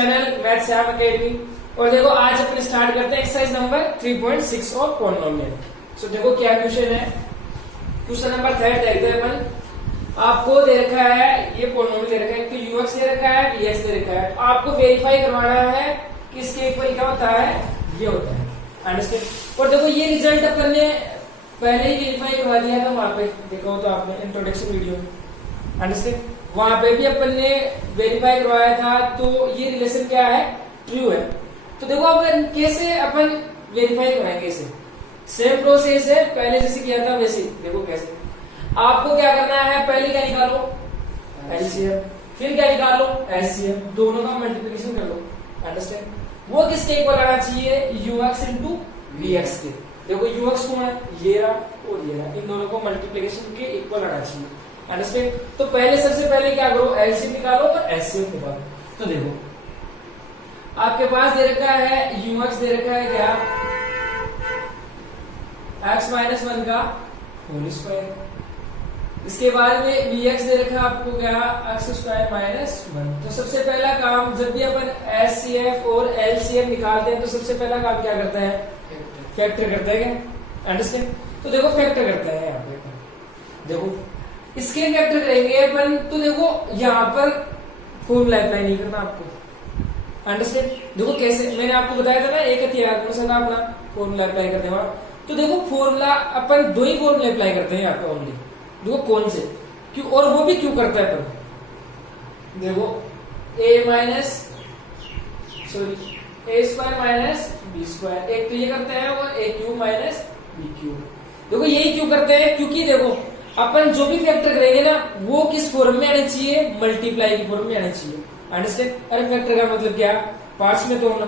Channel math Shyam academy. और देखो आज अपन स्टार्ट करते हैं एक्सरसाइज नंबर 3.6 ऑफ पॉलिनोमियल। सो देखो क्या क्वेश्चन है। क्वेश्चन नंबर 3 देखते हैं अपन। आपको दे रखा है ये पॉलिनोमियल दे रखा है, तो यूएक्स दे रखा है, वीएक्स दे रखा है। तो आपको वेरीफाई करवाना है कि इसके इक्वल क्या होता है, ये होता है। अंडरस्टैंड। और देखो ये रिजल्ट अपन ने पहले ही वेरीफाई करवा दिया था, वहां पे देखा हो तो आपने इंट्रोडक्शन वीडियो में। अंडरस्टैंड। वहां पे भी अपन ने वेरीफाई करवाया था, तो ये रिलेशन क्या है, ट्रू है। तो देखो अपन कैसे अपन वेरीफाई कराएंगे इसे। सेम प्रोसेस है, पहले जैसे किया था वैसे। देखो कैसे आपको क्या करना है, पहले क्या निकालो एलसीएम, फिर क्या निकालो एचसीएफ, दोनों का मल्टीप्लिकेशन कर लो। अंडरस्टैंड। वो किसके इक्वल आना चाहिए, यूएक्स इंटू वीएक्स के। देखो यूएक्स कौन है, ये रहा और ये रहा, इन दोनों को मल्टीप्लिकेशन के इक्वल आना चाहिए। अंडरस्टैंड। तो पहले सबसे पहले क्या करो, एलसीएम निकालो और एचसीएफ निकालो। तो देखो आपके पास दे रखा है यूएक्स दे रखा है क्या, x माइनस 1 का होल स्क्वायर। इसके बाद में वीएक्स दे रखा है आपको क्या, एक्स स्क्वायर माइनस 1। तो सबसे पहला काम, जब भी अपन एचसीएफ और एलसीएम निकालते हैं तो सबसे पहला काम क्या करता है, फैक्टर करता है क्या। अंडरस्टैंड। तो देखो फैक्टर करता है यहाँ पे। देखो इसके फैक्टर करेंगे अपन, तो देखो यहाँ पर फॉर्मूला अप्लाई नहीं करना आपको। अंडरस्टैंड। देखो कैसे, मैंने आपको बताया था ना, एक हथियार अपना फॉर्मूला अप्लाई करने वाला। तो देखो फॉर्मूला अपन दो ही फॉर्मूले अप्लाई करते हैं यहाँ पे ओनली। देखो कौन से, क्यों, और वो भी क्यों करता है अपन। देखो ए माइनस सॉरी ए स्क्वायर माइनस बी स्क्वायर, एक तो ये करते हैं, और ए क्यू माइनस बी क्यू। देखो यही क्यों करते हैं, क्योंकि देखो अपन जो भी फैक्टर करेंगे ना, वो किस फॉर्म में आना चाहिए, मल्टीप्लाई की फॉर्म में आना चाहिए। अंडरस्टैंड। अरे फैक्टर का मतलब क्या, पार्ट्स में तोड़ना,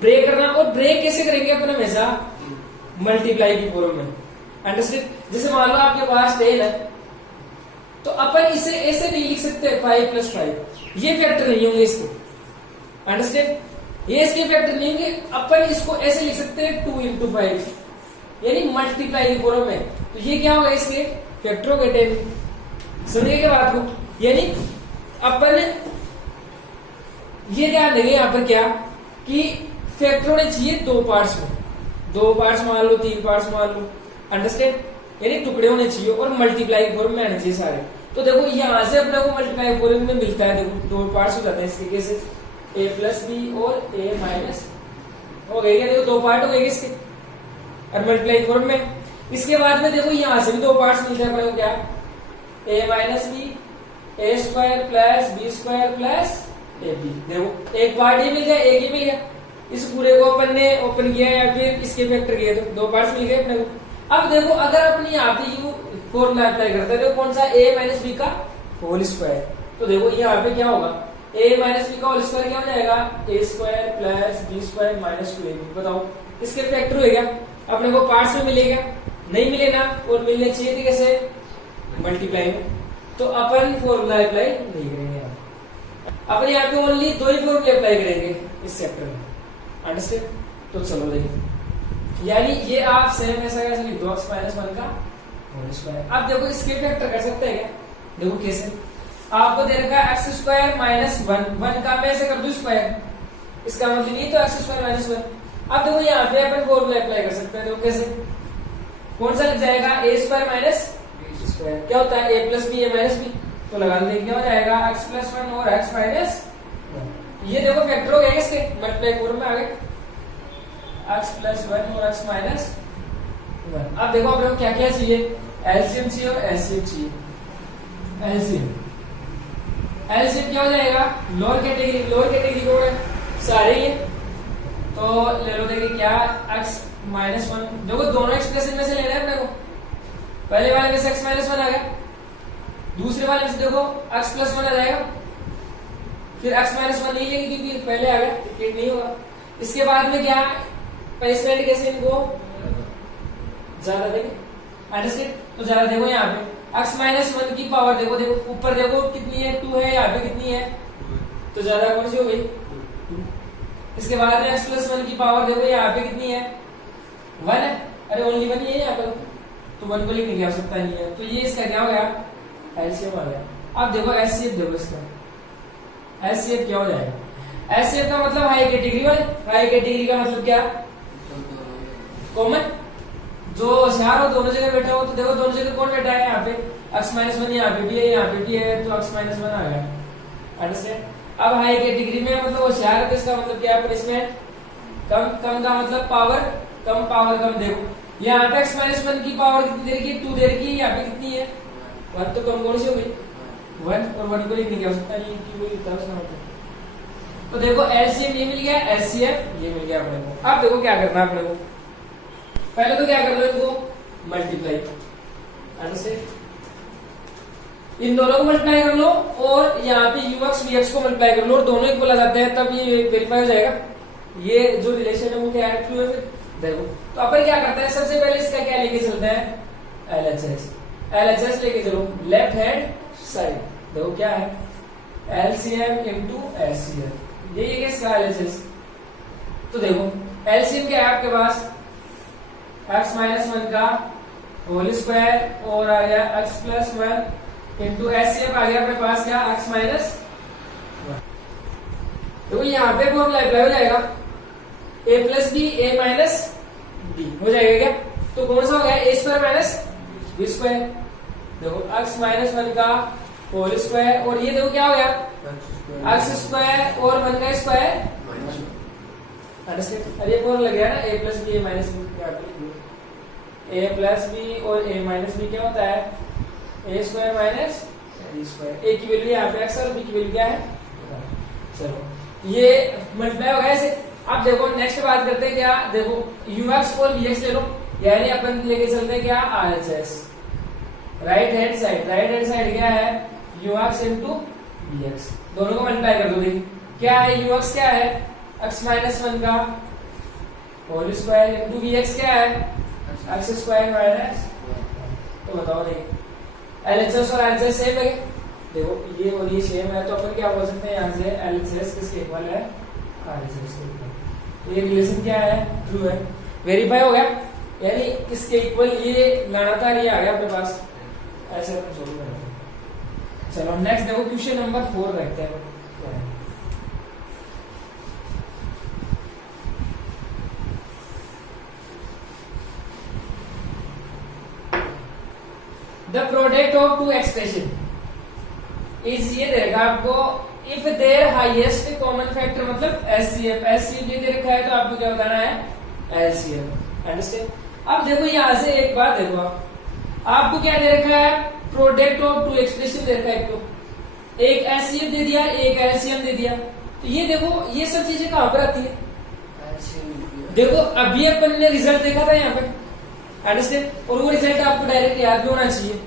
ब्रेक करना। और ब्रेक कैसे करेंगे अपन, हमेशा मल्टीप्लाई की फॉर्म में। अंडरस्टैंड। जैसे मान लो आपके पास 10 है, तो अपन इसे ऐसे नहीं लिख सकते 5 + 5, ये फैक्टर नहीं होंगे इसके। अंडरस्टैंड। ये इसके फैक्टर नहीं होंगे, अपन इसको ऐसे लिख सकते हैं 2 × 5, यानी मल्टीप्लाई की फॉर्म में। तो ये क्या होगा, इसके फैक्टर हो गए 10। समझिए क्या बात को। यानी अपन ये ध्यान देंगे यहाँ पर क्या, कि फैक्टर होने चाहिए 2 पार्ट्स में, 2 पार्ट्स मान लो, 3 पार्ट्स मान लो। अंडरस्टैंड। यानी टुकड़े होने चाहिए और मल्टीप्लाई फॉर्म में आने चाहिए सारे। तो देखो यहाँ से अपने को मल्टीप्लाई फॉर्म में मिलता है, देखो 2 पार्ट्स हो जाते हैं इसके, कैसे a + b और a माइनस हो गए क्या। देखो 2 पार्ट हो गए इसके और मल्टीप्लाई फॉर्म में। इसके बाद में देखो यहाँ से भी 2 पार्ट्स मिलते हैं अपने को, क्या a minus b a square plus b square plus ab। देखो एक पार्ट ये मिल गया, एक ही मिल गया। इस पूरे को अपन ने ओपन किया या फिर इसके फैक्टर किए, तो 2 पार्ट्स मिल गए अपने को। अब देखो अगर अपन यहाँ पे यू फॉर्मूला अप्लाई करते हैं, देखो कौन सा, a माइनस बी का होल स्क्वायर। तो देखो यहाँ पे क्या होगा, a माइनस बी का होल स्क्वायर क्या हो जाएगा, a square plus B square minus 2ab। बताओ इसके फैक्टर हो गया, अपने को पार्ट्स में मिलेगा, नहीं मिलेगा और मिलने चाहिए थे कैसे, मल्टीप्लाई में। तो अपन फॉर्मूला अप्लाई नहीं करेंगे, अपन यहाँ पे ओनली 2 ही फॉर्मूले अप्लाई करेंगे इस चैप्टर में। अंडरस्टैंड। तो चलो देखिए, यानी ये आप सेम ऐसा कैसे लिख दो, x माइनस 1 का होल स्क्वायर। अब देखो इसके फैक्टर कर सकते हैं क्या, देखो कैसे। आपको दे रखा है x स्क्वायर माइनस 1 का मैं ऐसे कर दूं स्क्वायर, इसका मतलब ये तो x स्क्वायर माइनस 1। अब देखो यहाँ पे अपन फॉर्मूला अप्लाई कर सकते हैं, देखो कैसे, कौन सा लग जाएगा, a square minus B square. क्या होता है, a + b a minus b, तो लगा देंगे क्या हो जाएगा, x + 1 और x माइनस 1। ये देखो फैक्टर हो गए इसके, मल्टीप्लाई फॉर्म में आ गए, x + 1 और x माइनस 1। अब देखो अपने को क्या क्या चाहिए, एलसीएम चाहिए और एचसीएफ चाहिए। एलसीएम क्या हो जाएगा, लोअर कैटेगरी को है सारे ये, तो ले लो। देखिए क्या, x माइनस 1, देखो दोनों एक्सप्रेशन में से लेना है अपने को। पहले वाले में से x माइनस 1 आ गया, दूसरे वाले में से देखो x + 1 आ जाएगा, फिर x माइनस 1 नहीं लेंगे क्योंकि पहले आ गया, रिपीट नहीं होगा। इसके बाद में क्या, पनिशमेंट कैसे इनको ज्यादा देंगे। अंडरस्टैंड। तो ज्यादा देखो यहाँ पे x माइनस 1 की पावर देखो, देखो ऊपर देखो कितनी है, 2 है, यहाँ पे कितनी है, तो ज्यादा कौन सी हो गई, 2। इसके बाद में x + 1 की पावर देखो यहाँ पे कितनी है, 1 है। अरे ओनली 1 ही है यहाँ पर, तो 1 को लिखने की आवश्यकता नहीं है। तो ये इसका क्या हो गया, एलसीएम आ गया। अब देखो एचसीएफ, देखो इसका एचसीएफ क्या हो जाएगा, एचसीएफ का मतलब हाई कैटेगरी वाले, हाई कैटेगरी का मतलब क्या, कॉमन, जो होशियार हो दोनों जगह बैठा हो। तो देखो दोनों जगह कौन बैठा है, यहाँ पे x-1 यहाँ पे भी है, यहाँ पे भी है, तो x-1 आ गया। अंडरस्टैंड। अब हाई कैटेगरी में मतलब होशियार है, तो इसका मतलब क्या है, पनिशमेंट कम, कम का मतलब पावर, कम पावर कम। देखो यहाँ पे x-1 की पावर कितनी दे रखी है, 2 दे रखी है, यहाँ पे कितनी है 1, तो कम कौन सी हो गई 1, और 1 को लिखने की आवश्यकता नहीं, क्यों लिखता उसका मतलब। तो देखो एलसीएम ये मिल गया, एचसीएफ ये मिल गया अपने को। अब देखो क्या करना है अपने को, पहले तो क्या कर लो इनको मल्टीप्लाई, इन दोनों को मल्टीप्लाई कर लो और यहाँ पे यूएक्स वीएक्स को मल्टीप्लाई कर लो और दोनों इक्वल आ जाते हैं, तब ये वेरीफाई हो जाएगा। ये जो रिलेशन है वो क्या है, ट्रू है। फिर देखो तो अपन क्या करते हैं, सबसे पहले इसका क्या लेके चलते हैं, एलएचएस। एलएचएस लेके चलो लेफ्ट हैंड साइड। देखो क्या है, एलसीएम इनटू एचसीएफ, ये है इसका एलएचएस। तो देखो एलसीएम क्या है आपके पास, x-1 का होल स्क्वायर और आ गया x+1 इंटू एचसीएफ आ गया अपने पास क्या, x-1। तो यहाँ पे फॉर्मूला अप्लाई हो जाएगा, a+b a-b हो जाएगा क्या। तो कौन सा हो गया, a² - b²। देखो x-1 का होल स्क्वायर और ये देखो क्या हो गया x² और 1 का स्क्वायर। अरे फॉर्मूला लग गया ना, a+b a-b, a+b और a-b क्या होता है, a² - b²। a की वैल्यू यहाँ पे x और b की वैल्यू क्या है। चलो ये मल्टीप्लाई हो गया ऐसे। अब देखो नेक्स्ट बात करते हैं क्या, देखो ux और vx ले लो, यानी अपन लेके चलते हैं क्या, RHS right hand side. Right hand side क्या है, ux इंटू vx, दोनों को मल्टीप्लाई कर दो। देखिए क्या है, ux क्या है x-1 का होल स्क्वायर इंटू vx क्या है x² - तो बताओ देखिए एलएचएस और आरएचएस सेम है। देखो ये और ये सेम है, तो अपन क्या बोल सकते हैं यहाँ से, एलएचएस किसके इक्वल है, आरएचएस के इक्वल। तो ये रिलेशन क्या है, ट्रू है, वेरीफाई हो गया, यानी किसके इक्वल, ये लगातार ये आ गया अपने पास। ऐसे अपन सोल्व करेंगे। चलो नेक्स्ट देखो क्वेश्चन नंबर 4 देखते हैं। The product of two expression is, ये दे रखा आपको, if there highest common factor मतलब एचसीएफ। एचसीएफ ये दे रखा है तो आपको क्या बताना है, एलसीएम। अंडरस्टैंड। अब देखो यहां से एक बात देखो, आपको क्या दे रखा है, प्रोडक्ट ऑफ टू एक्सप्रेशन दे रखा है, एक एचसीएफ दे दिया, एक एलसीएम दे दिया। तो ये देखो ये सब चीजें कहां पर आती है, देखो अभी अपन ने रिजल्ट देखा था यहाँ पे, अंडरस्टैंड, और वो रिजल्ट आपको डायरेक्ट याद भी होना चाहिए।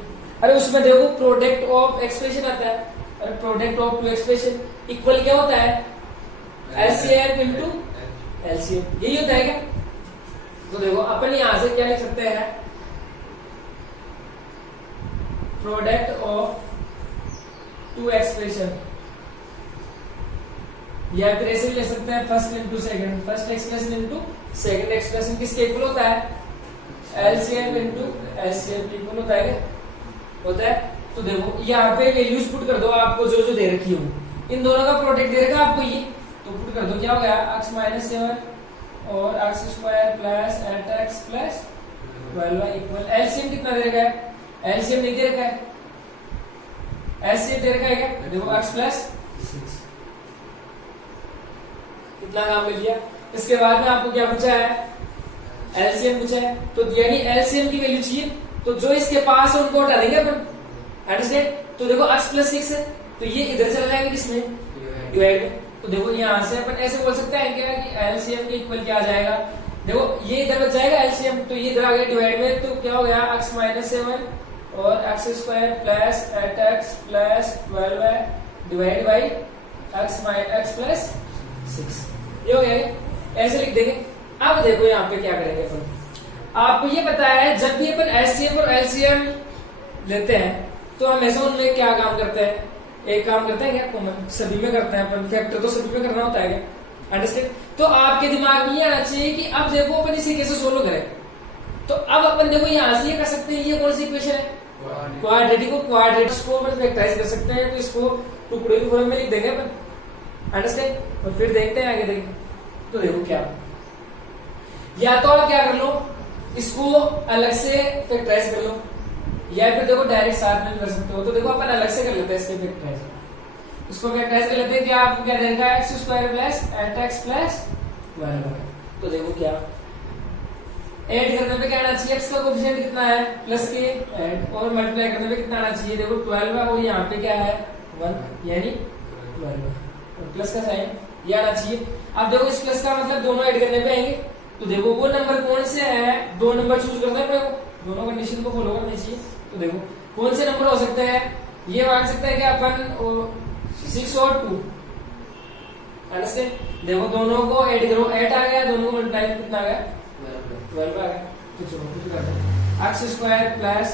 अरे उसमें देखो प्रोडक्ट ऑफ एक्सप्रेशन आता है, अरे product of two expression equal क्या होता है, एचसीएफ इनटू एलसीएम, यही होता है क्या। तो देखो अपन यहां से क्या लिख सकते हैं, प्रोडक्ट ऑफ टू एक्सप्रेशन, या फिर ऐसे ले सकते हैं first into second, first expression into second expression किसके इक्वल होता है, एलसीएम इंटू एचसीएफ इक्वल होता है, होता है। तो देखो यहाँ पे वैल्यूज पुट कर दो, आपको जो जो दे रखी हो, इन दोनों का प्रोडक्ट दे रखा आपको ये, तो पुट कर दो, क्या हो गया x-7 और x² plus 8x plus 12y equal, LCM कितना दे रखा है, एलसीएम नहीं दे रखा है, एचसीएफ दे रखा है क्या, देखो x+6, कितना काम मिल गया। इसके बाद में आपको क्या पूछा है, एलसीएम पूछा है, तो यानी एलसीएम की वैल्यू चाहिए, तो जो इसके पास है उनको हटा देंगे अपन, अंडरस्टैंड। तो देखो x+6 है, तो ये इधर चला जाएगा किसमें, डिवाइड में। तो देखो यहाँ से अपन ऐसे बोल सकते हैं क्या कि एलसीएम के इक्वल क्या आ जाएगा, देखो ये इधर बच जाएगा एलसीएम, तो ये इधर आ गया डिवाइड में, तो क्या हो गया x-7 और x² plus 8x plus 12y divide by x+6, ये हो गया, ऐसे लिख देंगे। अब देखो यहाँ पे क्या करेंगे अपन, आपको ये पता है जब भी अपन एचसीएफ और एलसीएम लेते हैं तो हमेशा उनमें क्या काम करते हैं, एक काम करते हैं क्या, कॉमन सभी में करते हैं अपन, फैक्टर तो सभी में करना होता है क्या, अंडरस्टैंड। तो आपके दिमाग में ये आना चाहिए कि अब देखो अपन इसे कैसे सोल्व करें। तो अब अपन देखो यहाँ से ये कर सकते हैं, ये कौन सी इक्वेशन है, क्वाड्रेटिक को, क्वाड्रेटिक को अपन फैक्टराइज कर सकते हैं, तो इसको टुकड़े की फॉर्म में लिख देंगे अपन, अंडरस्टैंड। और फिर देखते हैं आगे देखें तो देखो क्या, या तो आप क्या कर लो, इसको अलग से फैक्टराइज कर लो, या फिर देखो डायरेक्ट साथ में भी कर सकते हो। तो देखो अपन अलग से कर लेते हैं इसके फैक्टराइज, इसको फैक्टराइज कर लेते हैं कि आपको क्या देगा, x square plus 8x plus 12। तो देखो क्या ऐड करने पे क्या आना चाहिए, x का कोएफिशिएंट कितना है प्लस के ऐड, और मल्टीप्लाई करने पे कितना आना चाहिए, देखो 12 है और यहाँ पे क्या है 1 यानी 12 और प्लस का साइन ये आना चाहिए। अब देखो इस प्लस का मतलब दोनों ऐड करने पे आएंगे, तो देखो वो नंबर कौन से है, दो नंबर चूज करना है अपने को, दोनों कंडीशन को फॉलो करना चाहिए। तो देखो कौन से नंबर हो सकते हैं, ये मान सकते हैं कि अपन 6 और 2, अंडरस्टैंड। देखो दोनों को ऐड करो, 8 आ गया, दोनों को मल्टीप्लाई कितना आ गया 12 आ गया। तो चलो कुछ करते हैं, x square plus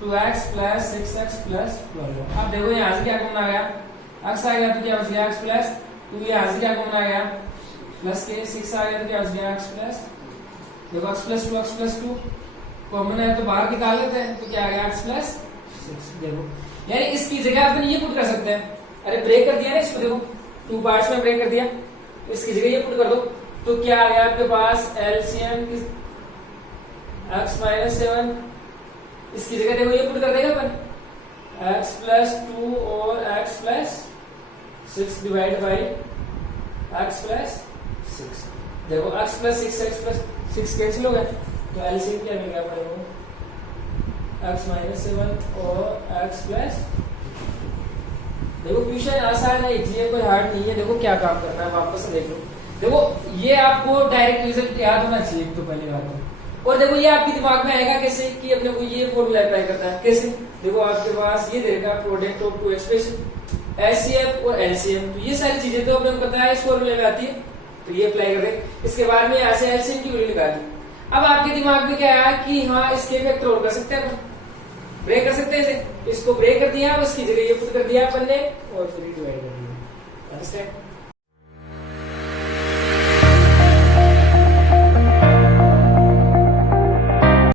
2x plus 6x plus 12। अब देखो यहाँ से क्या कॉमन आ गया, x आ गया तो क्या बच गया x प्लस 2, यहाँ से क्या कॉमन आ गया प्लस के 6 आ गया तो क्या बच गया x प्लस, देखो x plus 2 x plus 2 common है तो बाहर निकाल लेते हैं, तो क्या आ गया x प्लस 6। देखो यानी इसकी जगह अपन ये पुट कर सकते हैं, अरे ब्रेक कर दिया ना इसको, देखो 2 पार्ट्स में ब्रेक कर दिया, तो इसकी जगह ये पुट कर दो, तो क्या आ गया आपके पास एलसीएम x माइनस 7, इसकी जगह देखो ये पुट कर देगा अपन x प्लस 2 और x plus 6 divide by x plus 6। देखो x plus 6 x plus 6 cancel हो गया, तो एलसीएम क्या मिल गया अपने को x माइनस 7 और x प्लस। देखो क्वेश्चन आसान है, इजी है, कोई हार्ड नहीं है। देखो क्या काम करना है वापस से देख लो, देखो ये आपको डायरेक्ट रिजल्ट याद होना चाहिए तो पहले बात, और देखो ये आपके दिमाग में आएगा कैसे कि अपने को ये फॉर्मूला अप्लाई करता है कैसे। देखो आपके पास ये देगा product of two expression HCF और एलसीएम, तो ये सारी चीजें तो अपने को पता है इस फॉर्मूले में आती है, तो ये अप्लाई कर दे। इसके बाद में यहाँ से एलसीएम की वैल्यू निकाल दी। अब आपके दिमाग में क्या आया कि हाँ इसके फैक्टर और कर सकते हैं, ब्रेक कर सकते हैं इसे, इसको ब्रेक कर दिया, इसकी जगह ये पुट कर दिया अपन ने और फिर डिवाइड कर दिया, अंडरस्टैंड।